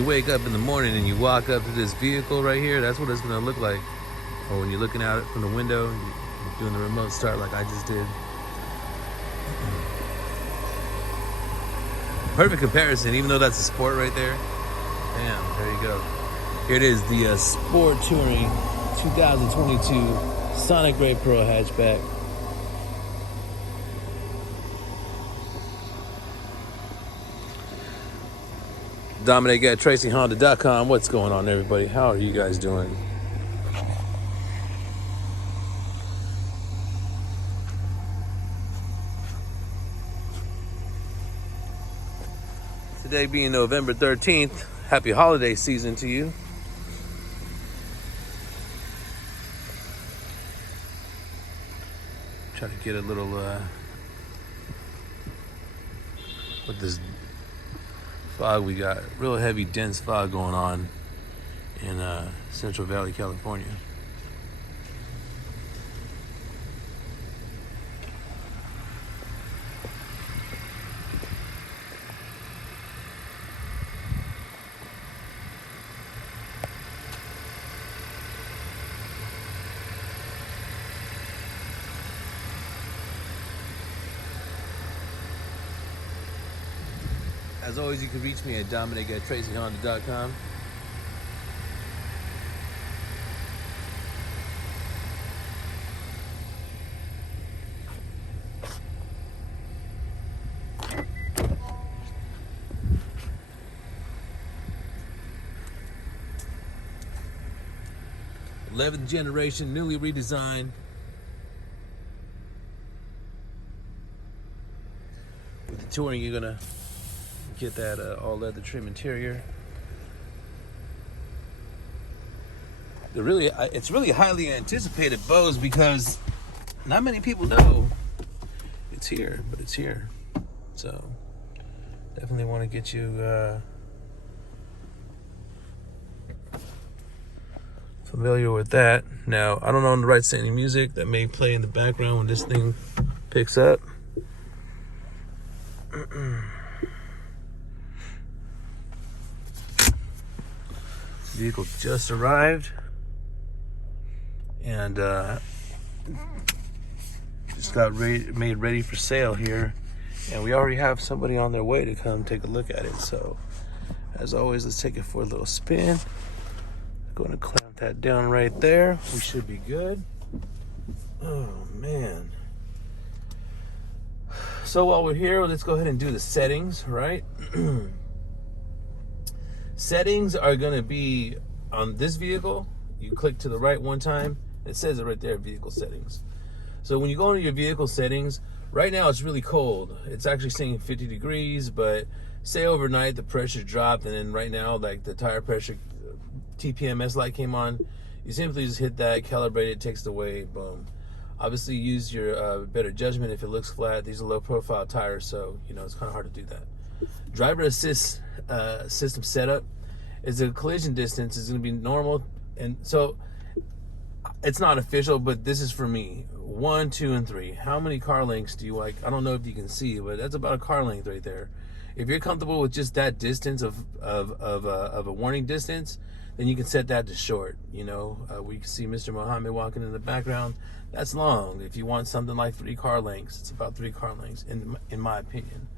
you wake up in the morning and you walk up to this vehicle right here, that's what it's gonna look like. Or when you're looking out from the window, you're doing the remote start like I just did. Perfect comparison, even though that's a Sport right there. Bam, there you go. Here it is, the Sport Touring 2022 Sonic Ray Pro hatchback. Dominic at TracyHonda.com. What's going on, everybody? How are you guys doing? Today being November 13th, happy holiday season to you. Try to get a little, with this fog we got, real heavy, dense fog going on in Central Valley, California. As always, you can reach me at Dominic at TracyHonda.com. '11th generation, newly redesigned. With the Touring, you're gonna get that all leather trim interior. It's really highly anticipated BOSE because not many people know it's here, but it's here. So definitely want to get you familiar with that. Now, I don't own the rights to any music that may play in the background when this thing picks up. Vehicle just arrived and just got made ready for sale here, and we already have somebody on their way to come take a look at it. So as always, let's take it for a little spin. Going to clamp that down right there. We should be good. Oh man. So while we're here, let's go ahead and do the settings, right? Settings are going to be on this vehicle. You click to the right one time. It says it right there, vehicle settings. So when you go into your vehicle settings, right now it's really cold. It's actually saying 50 degrees, but say overnight the pressure dropped, and then right now, like the tire pressure Tpms light came on, you simply just hit that, calibrate it, takes it away, boom. Obviously use your better judgment if it looks flat. These are low profile tires, so you know it's kind of hard to do that. Driver assist system setup is the collision distance is going to be normal, and so it's not official, but this is for me. 1, 2, and 3. How many car lengths do you like? I don't know if you can see, but that's about a car length right there. If you're comfortable with just that distance of a warning distance, then you can set that to short. You know, we can see Mr. Mohammed walking in the background. That's long. If you want something like 3 car lengths, it's about 3 car lengths in my opinion.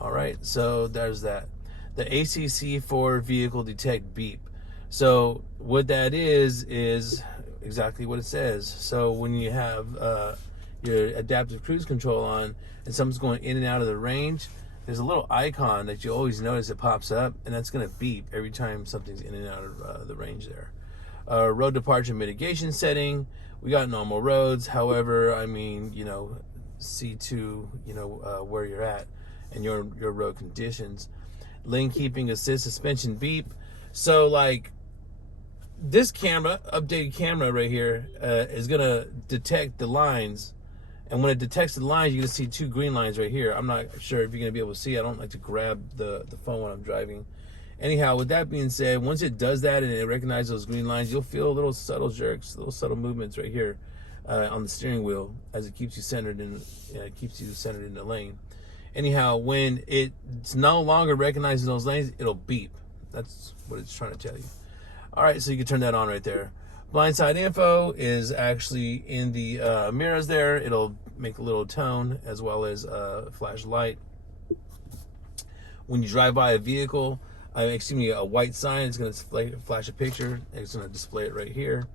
All right, so there's that. The ACC4 vehicle detect beep. So what that is exactly what it says. So when you have your adaptive cruise control on and something's going in and out of the range, there's a little icon that you always notice it pops up, and that's going to beep every time something's in and out of the range there. Road departure mitigation setting. We got normal roads. However, I mean, you know, C2, you know, where you're at and your road conditions. Lane keeping assist, suspension beep. So like this camera, updated camera right here, is gonna detect the lines, and when it detects the lines, you're gonna see 2 green lines right here. I'm not sure if you're gonna be able to see. I don't like to grab the phone when I'm driving. Anyhow, with that being said, once it does that and it recognizes those green lines, you'll feel little subtle jerks, little subtle movements right here on the steering wheel as it keeps you centered in the lane. Anyhow, when it's no longer recognizing those lanes, it'll beep. That's what it's trying to tell you. All right, so you can turn that on right there. Blindside Info is actually in the mirrors there. It'll make a little tone as well as a flashlight. When you drive by a vehicle, a white sign, it's going to flash a picture. And it's going to display it right here.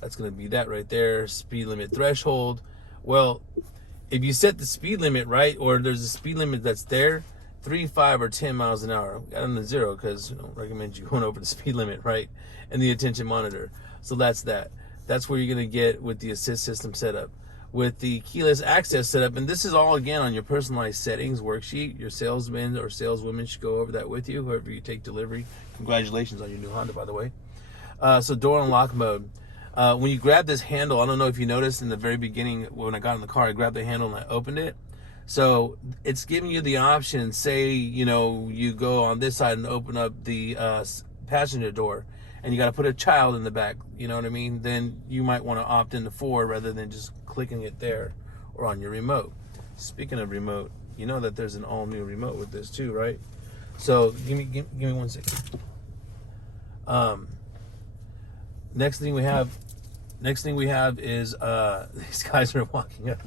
That's going to be that right there. Speed limit threshold. Well, if you set the speed limit right, or there's a speed limit that's there, 3, 5, or 10 miles an hour. Got on the 0 because recommend you going over the speed limit, right? And the attention monitor. So that's that. That's where you're going to get with the assist system setup. With the keyless access setup, and this is all again on your personalized settings worksheet. Your salesman or saleswoman should go over that with you, whoever you take delivery. Congratulations on your new Honda, by the way. So door unlock mode. When you grab this handle, I don't know if you noticed in the very beginning when I got in the car, I grabbed the handle and I opened it. So it's giving you the option, say, you go on this side and open up the passenger door and you got to put a child in the back, you know what I mean? Then you might want to opt into 4 rather than just clicking it there or on your remote. Speaking of remote, you know that there's an all new remote with this too, right? So give me 1 second. Next thing we have is these guys are walking up.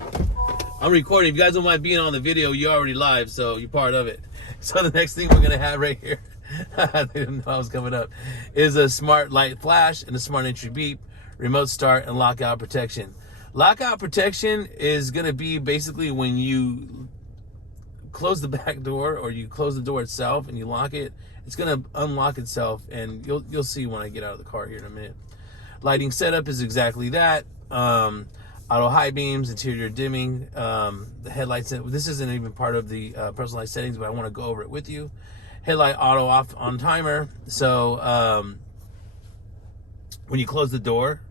I'm recording. If you guys don't mind being on the video, you're already live, so you're part of it. So the next thing we're gonna have right here, they didn't know I was coming up, is a smart light flash and a smart entry beep, remote start, and lockout protection. Lockout protection is gonna be basically when you close the back door or you close the door itself and you lock it, it's gonna unlock itself, and you'll see when I get out of the car here in a minute. Lighting setup is exactly that. Auto high beams, interior dimming, the headlights. This isn't even part of the personalized settings, but I want to go over it with you. Headlight auto off on timer. So when you close the door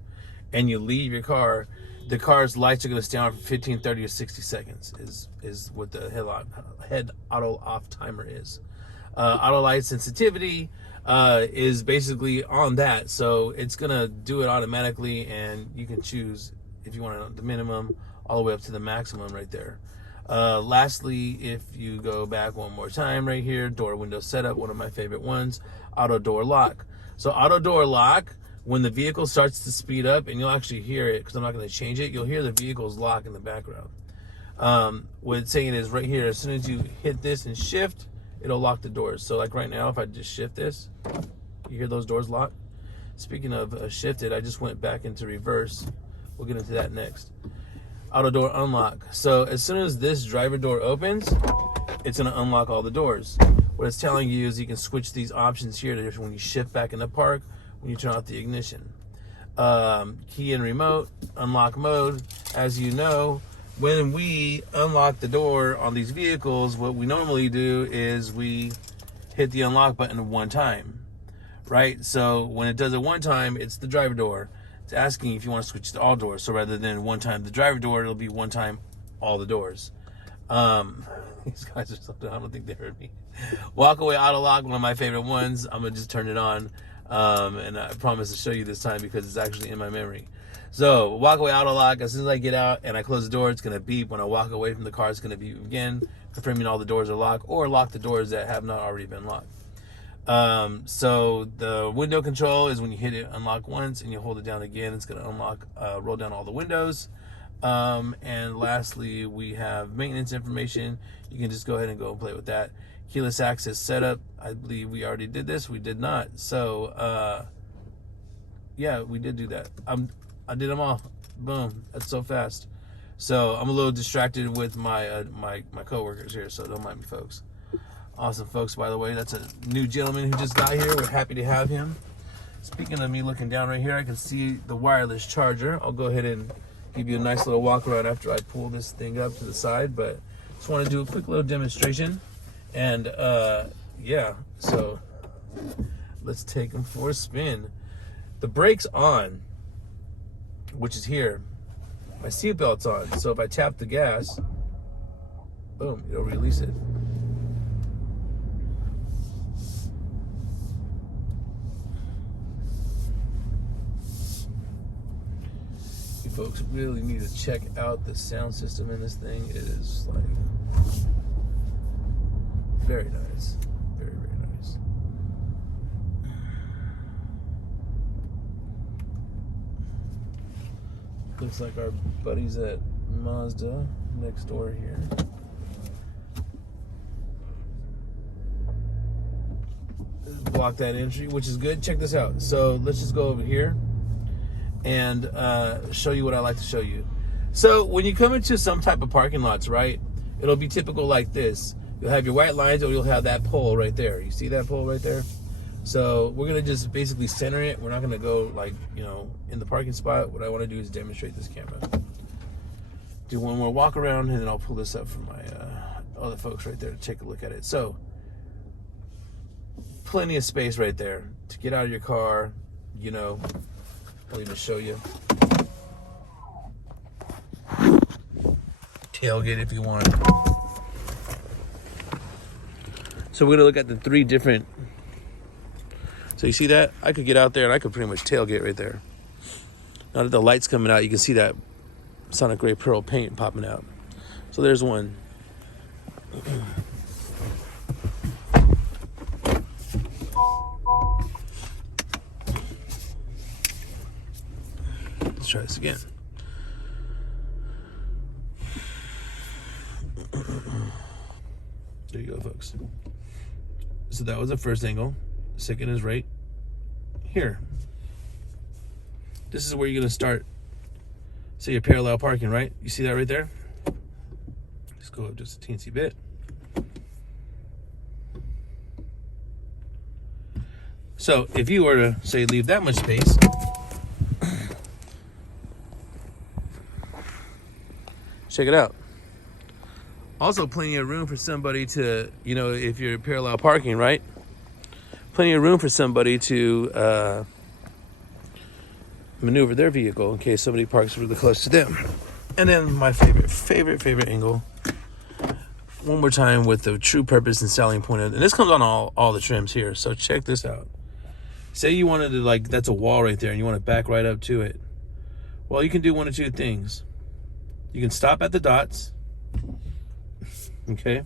and you leave your car, the car's lights are going to stay on for 15, 30, or 60 seconds is what the head auto off timer is. Auto light sensitivity is basically on that, so it's gonna do it automatically, and you can choose if you want the minimum all the way up to the maximum right there. Lastly, if you go back one more time right here, door window setup, one of my favorite ones, auto door lock. So auto door lock, when the vehicle starts to speed up, and you'll actually hear it because I'm not going to change it, you'll hear the vehicle's lock in the background. What it's saying is right here, as soon as you hit this and shift, it'll lock the doors. So like right now, if I just shift this, you hear those doors lock. Speaking of shifted, I just went back into reverse. We'll get into that next. Auto door unlock. So as soon as this driver door opens, it's gonna unlock all the doors. What it's telling you is you can switch these options here to when you shift back into park, when you turn off the ignition. Key and remote, unlock mode. As you know, when we unlock the door on these vehicles, what we normally do is we hit the unlock button one time, right? So when it does it one time, it's the driver door. It's asking if you want to switch to all doors. So rather than one time the driver door, it'll be one time all the doors. These guys are something, I don't think they heard me. Walk away auto lock, one of my favorite ones. I'm gonna just turn it on, and I promise to show you this time because it's actually in my memory. So walk away auto lock, as soon as I get out and I close the door, it's gonna beep. When I walk away from the car, it's gonna beep again, confirming all the doors are locked, or lock the doors that have not already been locked. So the window control is when you hit it unlock once and you hold it down again, it's gonna unlock, roll down all the windows. And lastly, we have maintenance information. You can just go ahead and go and play with that. Keyless access setup, I believe we already did this. We did not. So yeah, we did do that. I did them all. Boom. That's so fast. So I'm a little distracted with my my coworkers here, so don't mind me, folks. Awesome, folks. By the way, that's a new gentleman who just got here. We're happy to have him. Speaking of me looking down right here, I can see the wireless charger. I'll go ahead and give you a nice little walk around after I pull this thing up to the side, but just want to do a quick little demonstration. And yeah, so let's take them for a spin. The brake's on, which is here. My seatbelt's on, so if I tap the gas, boom, it'll release it. You folks really need to check out the sound system in this thing. It is like very nice, very, very nice. Looks like our buddies at Mazda next door here. Block that entry, which is good. Check this out. So let's just go over here and show you what I like to show you. So when you come into some type of parking lots, right, it'll be typical like this. You'll have your white lines, or you'll have that pole right there. You see that pole right there? So we're gonna just basically center it. We're not gonna go like, you know, in the parking spot. What I wanna do is demonstrate this camera. Do one more walk around, and then I'll pull this up for my other folks right there to take a look at it. So plenty of space right there to get out of your car, you know. I'll even show you. Tailgate if you want. So we're gonna look at the 3 different. So you see that? I could get out there and I could pretty much tailgate right there. Now that the light's coming out, you can see that Sonic Gray Pearl paint popping out. So there's one. Let's try this again. There you go, folks. So that was the first angle. Second is right here. This is where you're gonna start. Say your parallel parking, right? You see that right there? Let's go up just a teensy bit. So if you were to say leave that much space, check it out. Also plenty of room for somebody to, you know, if you're parallel parking, right? Plenty of room for somebody to maneuver their vehicle in case somebody parks really close to them. And then my favorite angle. One more time with the true purpose and selling point. And this comes on all the trims here. So check this out. Say you wanted to, like, that's a wall right there and you want to back right up to it. Well, you can do one of 2 things. You can stop at the dots. Okay.